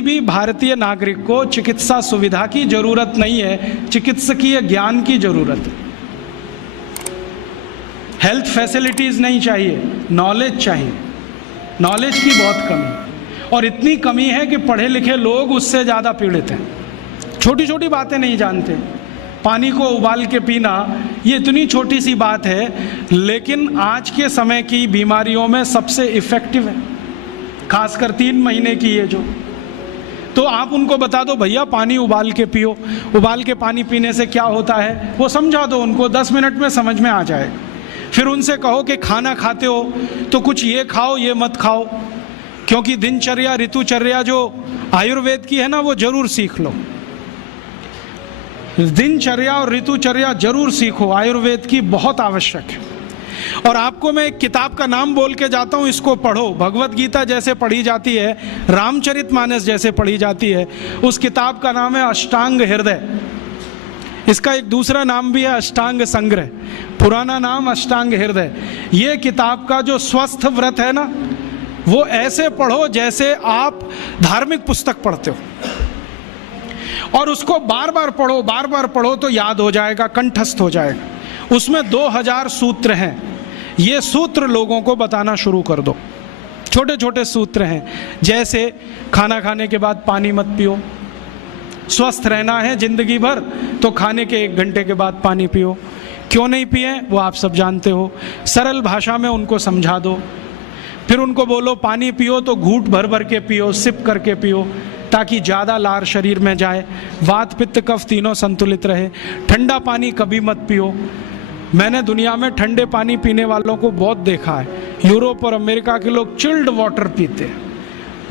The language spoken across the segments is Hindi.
भी भारतीय नागरिक को चिकित्सा सुविधा की जरूरत नहीं है, चिकित्सकीय ज्ञान की जरूरत है। हेल्थ फैसिलिटीज नहीं चाहिए, नॉलेज चाहिए। नॉलेज की बहुत कमी, और इतनी कमी है कि पढ़े लिखे लोग उससे ज़्यादा पीड़ित हैं। छोटी छोटी बातें नहीं जानते। पानी को उबाल के पीना, ये इतनी छोटी सी बात है, लेकिन आज के समय की बीमारियों में सबसे इफ़ेक्टिव है, खासकर 3 महीने की ये जो। तो आप उनको बता दो भैया पानी उबाल के पियो, उबाल के पानी पीने से क्या होता है वो समझा दो उनको, 10 मिनट में समझ में आ जाएगा। फिर उनसे कहो कि खाना खाते हो तो कुछ ये खाओ ये मत खाओ, क्योंकि दिनचर्या ऋतुचर्या जो आयुर्वेद की है ना वो जरूर सीख लो। दिनचर्या और ऋतुचर्या जरूर सीखो, आयुर्वेद की बहुत आवश्यक है। और आपको मैं एक किताब का नाम बोल के जाता हूँ, इसको पढ़ो। भगवत गीता जैसे पढ़ी जाती है, रामचरितमानस जैसे पढ़ी जाती है, उस किताब का नाम है अष्टांग हृदय। इसका एक दूसरा नाम भी है अष्टांग संग्रह, पुराना नाम अष्टांग हृदय। ये किताब का जो स्वस्थ व्रत है ना, वो ऐसे पढ़ो जैसे आप धार्मिक पुस्तक पढ़ते हो, और उसको बार बार पढ़ो तो याद हो जाएगा, कंठस्थ हो जाएगा। उसमें 2000 सूत्र हैं। ये सूत्र लोगों को बताना शुरू कर दो। छोटे छोटे सूत्र हैं, जैसे खाना खाने के बाद पानी मत पियो, स्वस्थ रहना है जिंदगी भर तो खाने के 1 घंटे के बाद पानी पियो। क्यों नहीं पिए वो आप सब जानते हो, सरल भाषा में उनको समझा दो। फिर उनको बोलो पानी पियो तो घूंट भर भर के पियो, सिप करके पियो, ताकि ज़्यादा लार शरीर में जाए, वात पित्त कफ तीनों संतुलित रहे। ठंडा पानी कभी मत पियो। मैंने दुनिया में ठंडे पानी पीने वालों को बहुत देखा है। यूरोप और अमेरिका के लोग चिल्ड वाटर पीते हैं,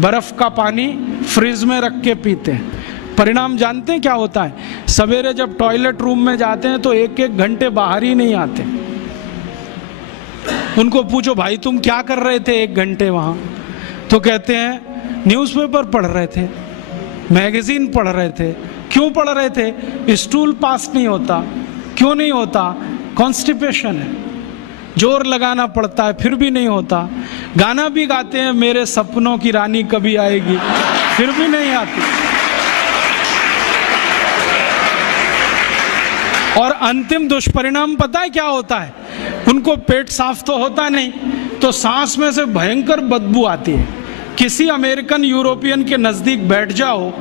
बर्फ़ का पानी फ्रिज में रख के पीते हैं। परिणाम जानते हैं क्या होता है? सवेरे जब टॉयलेट रूम में जाते हैं तो 1-1 घंटे बाहर ही नहीं आते। उनको पूछो भाई तुम क्या कर रहे थे 1 घंटे वहाँ? तो कहते हैं न्यूज़पेपर पढ़ रहे थे, मैगजीन पढ़ रहे थे। क्यों पढ़ रहे थे? स्टूल पास नहीं होता। क्यों नहीं होता? कॉन्स्टिपेशन है, जोर लगाना पड़ता है फिर भी नहीं होता। गाना भी गाते हैं मेरे सपनों की रानी कभी आएगी, फिर भी नहीं आती। और अंतिम दुष्परिणाम पता है क्या होता है? उनको पेट साफ तो होता नहीं, तो सांस में से भयंकर बदबू आती है। किसी अमेरिकन यूरोपियन के नज़दीक बैठ जाओ,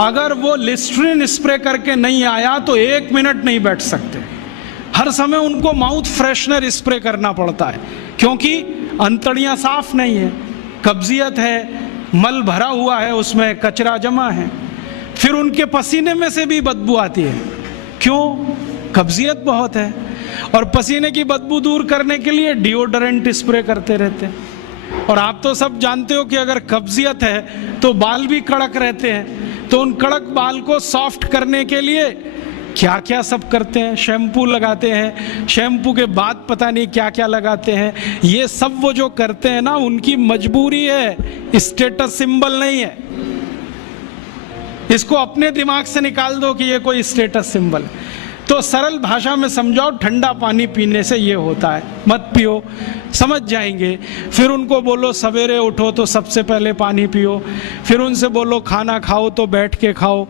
अगर वो लिस्ट्रीन स्प्रे करके नहीं आया तो 1 मिनट नहीं बैठ सकते। हर समय उनको माउथ फ्रेशनर स्प्रे करना पड़ता है, क्योंकि अंतड़ियाँ साफ नहीं है, कब्जियत है, मल भरा हुआ है, उसमें कचरा जमा है। फिर उनके पसीने में से भी बदबू आती है। क्यों? कब्जियत बहुत है। और पसीने की बदबू दूर करने के लिए डिओडोरेंट स्प्रे करते रहते हैं। और आप तो सब जानते हो कि अगर कब्जियत है तो बाल भी कड़क रहते हैं, तो उन कड़क बाल को सॉफ्ट करने के लिए क्या क्या सब करते हैं। शैम्पू लगाते हैं, शैम्पू के बाद पता नहीं क्या क्या लगाते हैं। ये सब वो जो करते हैं ना, उनकी मजबूरी है, स्टेटस सिंबल नहीं है। इसको अपने दिमाग से निकाल दो कि ये कोई स्टेटस सिंबल है। तो सरल भाषा में समझाओ, ठंडा पानी पीने से ये होता है, मत पियो, समझ जाएंगे। फिर उनको बोलो सवेरे उठो तो सबसे पहले पानी पियो। फिर उनसे बोलो खाना खाओ तो बैठ के खाओ,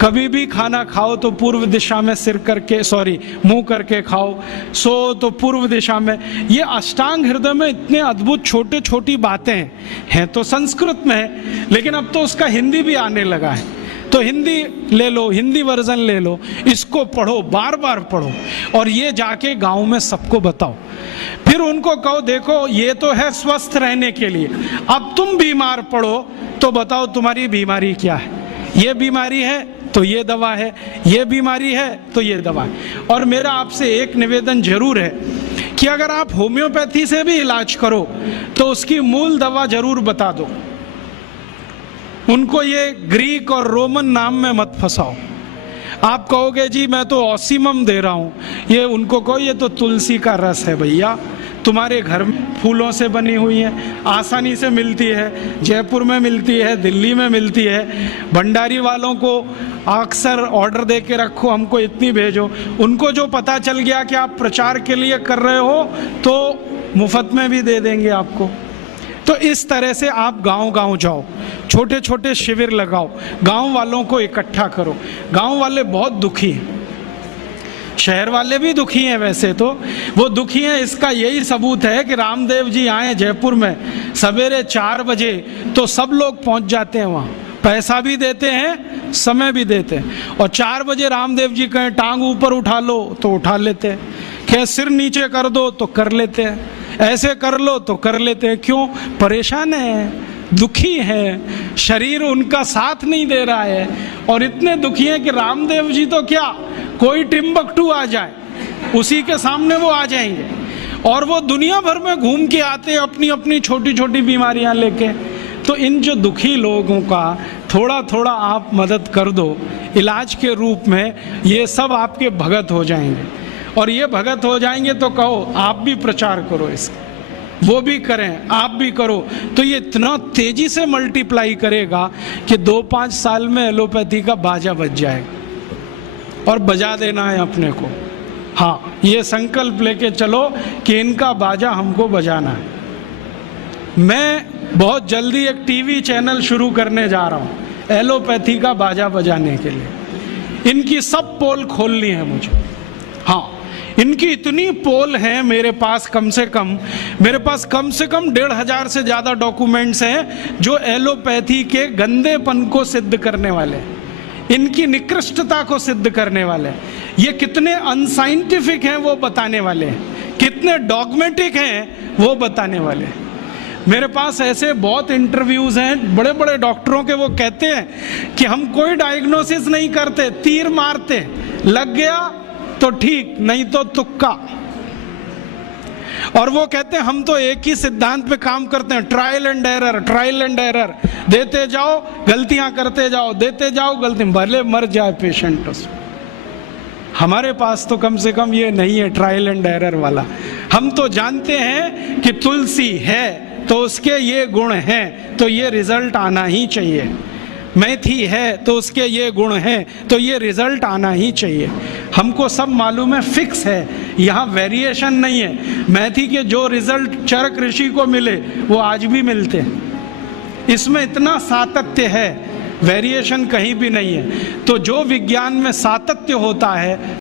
कभी भी खाना खाओ तो पूर्व दिशा में मुंह करके खाओ, सो तो पूर्व दिशा में। ये अष्टांग हृदय में इतने अद्भुत छोटे छोटी बातें हैं तो संस्कृत में है, लेकिन अब तो उसका हिंदी भी आने लगा है। तो हिंदी ले लो, हिंदी वर्जन ले लो, इसको पढ़ो, बार बार पढ़ो, और ये जाके गांव में सबको बताओ। फिर उनको कहो देखो ये तो है स्वस्थ रहने के लिए, अब तुम बीमार पड़ो तो बताओ तुम्हारी बीमारी क्या है। ये बीमारी है तो ये दवा है, ये बीमारी है तो ये दवा है। और मेरा आपसे एक निवेदन जरूर है कि अगर आप होम्योपैथी से भी इलाज करो तो उसकी मूल दवा जरूर बता दो। उनको ये ग्रीक और रोमन नाम में मत फंसाओ। आप कहोगे जी मैं तो ऑसिमम दे रहा हूँ, ये उनको कहो ये तो तुलसी का रस है भैया, तुम्हारे घर में फूलों से बनी हुई है, आसानी से मिलती है, जयपुर में मिलती है, दिल्ली में मिलती है। भंडारी वालों को अक्सर ऑर्डर दे के रखो, हमको इतनी भेजो। उनको जो पता चल गया कि आप प्रचार के लिए कर रहे हो तो मुफ्त में भी दे देंगे आपको। तो इस तरह से आप गांव-गांव जाओ, छोटे छोटे शिविर लगाओ, गांव वालों को इकट्ठा करो। गांव वाले बहुत दुखी हैं, शहर वाले भी दुखी हैं, वैसे तो वो दुखी हैं। इसका यही सबूत है कि रामदेव जी आए जयपुर में सवेरे 4 बजे तो सब लोग पहुंच जाते हैं वहाँ, पैसा भी देते हैं, समय भी देते हैं। और 4 बजे रामदेव जी कहें टांग ऊपर उठा लो तो उठा लेते हैं, कहें सिर नीचे कर दो तो कर लेते हैं, ऐसे कर लो तो कर लेते हैं। क्यों? परेशान है, दुखी है, शरीर उनका साथ नहीं दे रहा है। और इतने दुखी हैं कि रामदेव जी तो क्या, कोई टिम्बकटू आ जाए उसी के सामने वो आ जाएंगे। और वो दुनिया भर में घूम के आते हैं अपनी अपनी छोटी छोटी बीमारियां लेके। तो इन जो दुखी लोगों का थोड़ा थोड़ा आप मदद कर दो इलाज के रूप में, ये सब आपके भगत हो जाएंगे। और ये भगत हो जाएंगे तो कहो आप भी प्रचार करो इसका, वो भी करें, आप भी करो, तो ये इतना तेजी से मल्टीप्लाई करेगा कि 2-5 साल में एलोपैथी का बाजा बज जाएगा। और बजा देना है अपने को। हाँ, ये संकल्प लेके चलो कि इनका बाजा हमको बजाना है। मैं बहुत जल्दी एक टीवी चैनल शुरू करने जा रहा हूँ एलोपैथी का बाजा बजाने के लिए। इनकी सब पोल खोलनी है मुझे। हाँ, इनकी इतनी पोल हैं मेरे पास, कम से कम 1,500 से ज़्यादा डॉक्यूमेंट्स हैं जो एलोपैथी के गंदेपन को सिद्ध करने वाले, इनकी निकृष्टता को सिद्ध करने वाले, ये कितने अनसाइंटिफिक हैं वो बताने वाले हैं, कितने डॉगमेटिक हैं वो बताने वाले हैं। मेरे पास ऐसे बहुत इंटरव्यूज़ हैं बड़े बड़े डॉक्टरों के, वो कहते हैं कि हम कोई डायग्नोसिस नहीं करते, तीर मारते, लग गया तो ठीक, नहीं तो तुक्का। और वो कहते हैं हम तो एक ही सिद्धांत पे काम करते हैं, trial and error, trial and error, देते जाओ गलतियां करते जाओ, देते जाओ गलती, भले मर जाए पेशेंट उसमें। हमारे पास तो कम से कम ये नहीं है ट्रायल एंड एरर वाला। हम तो जानते हैं कि तुलसी है तो उसके ये गुण हैं तो ये रिजल्ट आना ही चाहिए, मेथी है तो उसके ये गुण हैं तो ये रिजल्ट आना ही चाहिए। हमको सब मालूम है, फिक्स है, यहाँ वेरिएशन नहीं है। मेथी के जो रिजल्ट चरक ऋषि को मिले वो आज भी मिलते हैं। इसमें इतना सातत्य है, वेरिएशन कहीं भी नहीं है। तो जो विज्ञान में सातत्य होता है